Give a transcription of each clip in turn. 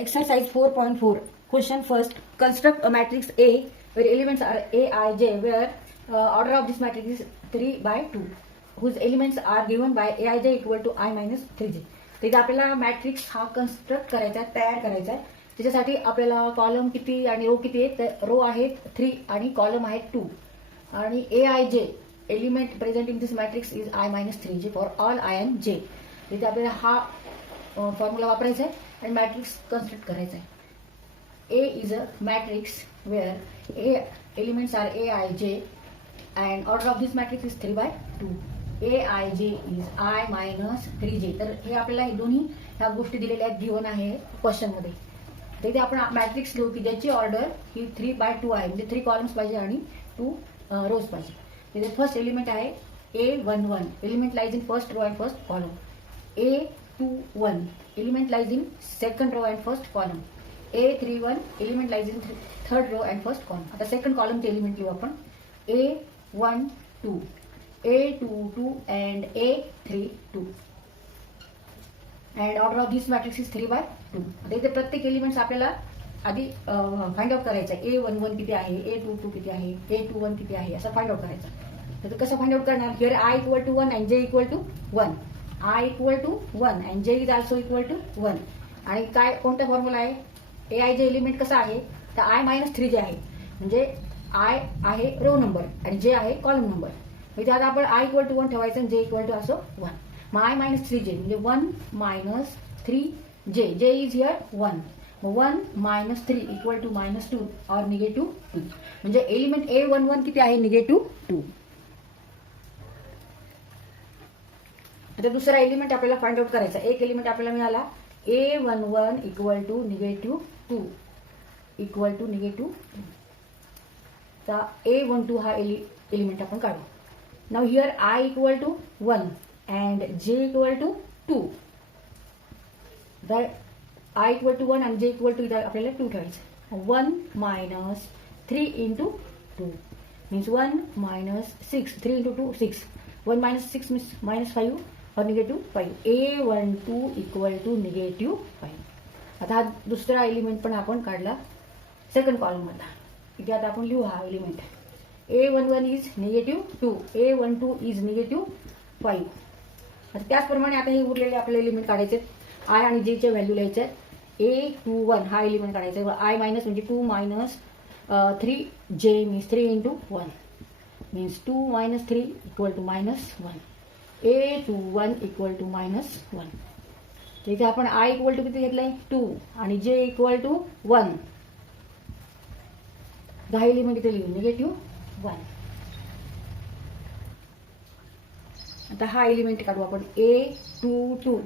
Exercise 4.4. Question first. Construct a matrix A where elements are A, I, J, where order of this matrix is 3/2, whose elements are given by Aij equal to I minus 3j. तिथे आपल्याला matrix हा construct करायचा आहे, तयार करायचा आहे. त्याच्यासाठी आपल्याला कॉलम किती आणि रो किती आहेत? तर रो आहेत 3 आणि कॉलम आहेत 2. आणि Aij element present in this matrix is I minus 3j for all I and j. तिथे आपल्याला हा फॉर्म्युला वापरायचा आहे आणि मॅट्रिक्स कन्स्ट्रक्ट करायचा आहे. A is a matrix where A elements are Aij and order of this matrix is 3/2. Aij is I minus 3j. तर हे आपल्याला हे दोन्ही ह्या गोष्टी दिलेल्या आहेत, गिवन आहे क्वेश्चन मध्ये. तिथे आपण मॅट्रिक्स घेऊ की ज्याची ऑर्डर ही 3/2 आहे, म्हणजे 3 कॉलम्स पाहिजे आणि 2 रोज पाहिजे. तिथे फर्स्ट एलिमेंट आहे A11. Element lies in first row and first column. A21 element lies in second row and first column. A31 element lies in third row and first column. आता second कॉलमचे element लिहू आपण. A12, A22 and A32 and order of this matrix is 3/2. आता इथे प्रत्येक elements आपल्याला आधी find out करायचा आहे. A11 किती आहे, A22 किती आहे, A21 किती आहे, असं फाइंड आउट करायचं. तर कसं फाइंड आउट करणार? Here I equal to 1 and J equal to 1. I equal to 1 and J is also equal to 1. आणि काय कोणता फॉर्म्युला आहे? Aij एलिमेंट कसा आहे? तर I minus 3j आहे, म्हणजे I आहे रो नंबर आणि J आहे कॉलम नंबर. म्हणजे आता आपण I equal to 1 ठेवायचं आणि J equal to असो 1. मग I minus 3j म्हणजे 1 minus 3j. J is here 1. 1 minus 3 equal to -2 or -2. म्हणजे एलिमेंट A11 किती आहे? -2. आता दुसरा एलिमेंट आपल्याला फाइंड आउट करायचा. एक एलिमेंट आपल्याला मिळाला A11 equal to -2 equal to -2. तर A12 हा एलिमेंट आपण काढू. Now here I equal to 1 and J equal to 2. तर I equal to 1 and J equal to इथं आपल्याला 2 ठेवायचं. 1 minus 3 into 2 means 1 minus 6. 3 into 2 6. 1 minus 6 means -5 or -5. A12 equal to -5. आता हा दुसरा एलिमेंट पण आपण काढला सेकंड कॉलम मधला. इथे आता आपण लिहू हा element. A11 is -2. A12 is -5. आता त्याचप्रमाणे आता हे उरलेले आपले एलिमेंट काढायचे. I आणि J चे व्हॅल्यू लिहायचे. A21 हा एलिमेंट काढायचा. I मायनस म्हणजे 2 minus 3J means 3 into 1 means 2 minus 3 equal to -1. A21 equal to -1. तर इथे आपण I equal to किती घेतलंय? 2 आणि J equal to 1. दहा एलिमेंट इथे लिहू -1. आता हा एलिमेंट काढू आपण. A22.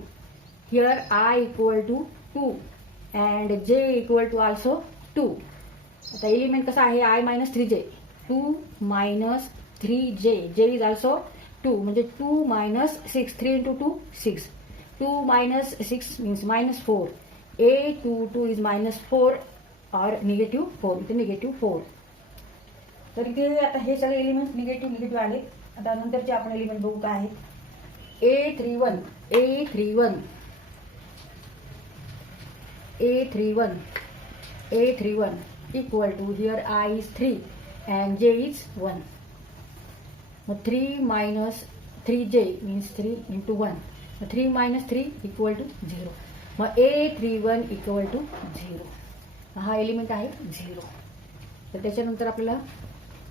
Here I equal to 2 and J equal to also 2. आता एलिमेंट कसा आहे? I minus 3j. 2 minus 3j. J is also 2 म्हणजे 2 minus 6. 3 into 2 6. 2 minus 6 means -4. A22 is -4 or -4. इथे -4. तर इथे आता हे सगळे एलिमेंट निगेटिव्ह आले. आता नंतरचे आपण एलिमेंट बघू काय आहेत. A31 equal to here I is 3 and J is 1. मग 3 minus 3J means 3 into 1. 3 minus 3 equal to 0. मग A31 equal to 0. हा एलिमेंट आहे 0. तर त्याच्यानंतर आपल्याला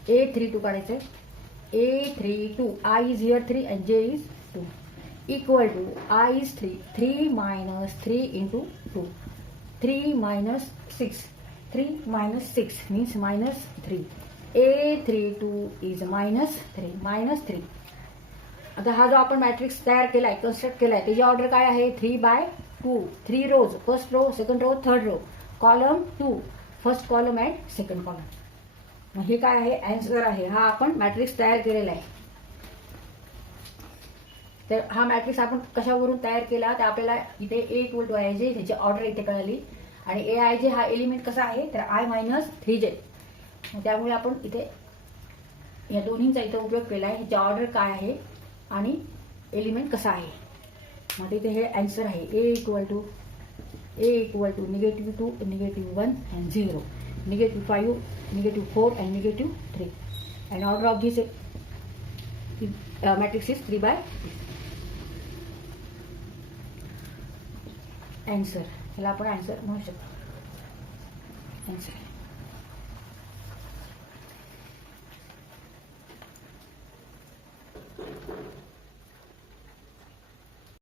A32 काढायचं आहे. A32 I is here 3 and J is 2 equal to I is 3. 3 minus 3 into 2. 3 minus 6. 3 minus 6 means -3. A32 is -3. आता हा जो आपण मॅट्रिक्स तयार केलाय, कन्स्ट्रक्ट केलाय, त्याची ऑर्डर काय आहे? 3/2. 3 rows. First row, second row, third row. Column 2. First column and second column. मग हे काय आहे? आन्सर आहे. हा आपण मॅट्रिक्स तयार केलेला आहे. तर हा मॅट्रिक्स आपण कशावरून तयार केला? तर आपल्याला इथे A equal to Aij ह्याची ऑर्डर इथे कळाली. आणि Aij हा एलिमेंट कसा आहे? तर I minus 3j. त्यामुळे आपण इथे या दोन्हींचा इथे उपयोग केला आहे. ह्याची ऑर्डर काय आहे आणि एलिमेंट कसा आहे. मग इथे हे आन्सर आहे. A equal to A equal to -2, -1 and 0, -5, -4 and -3, and order of this matrix is 3 by 3. Answer, याला आपण आन्सर म्हणू शकतो. आन्सर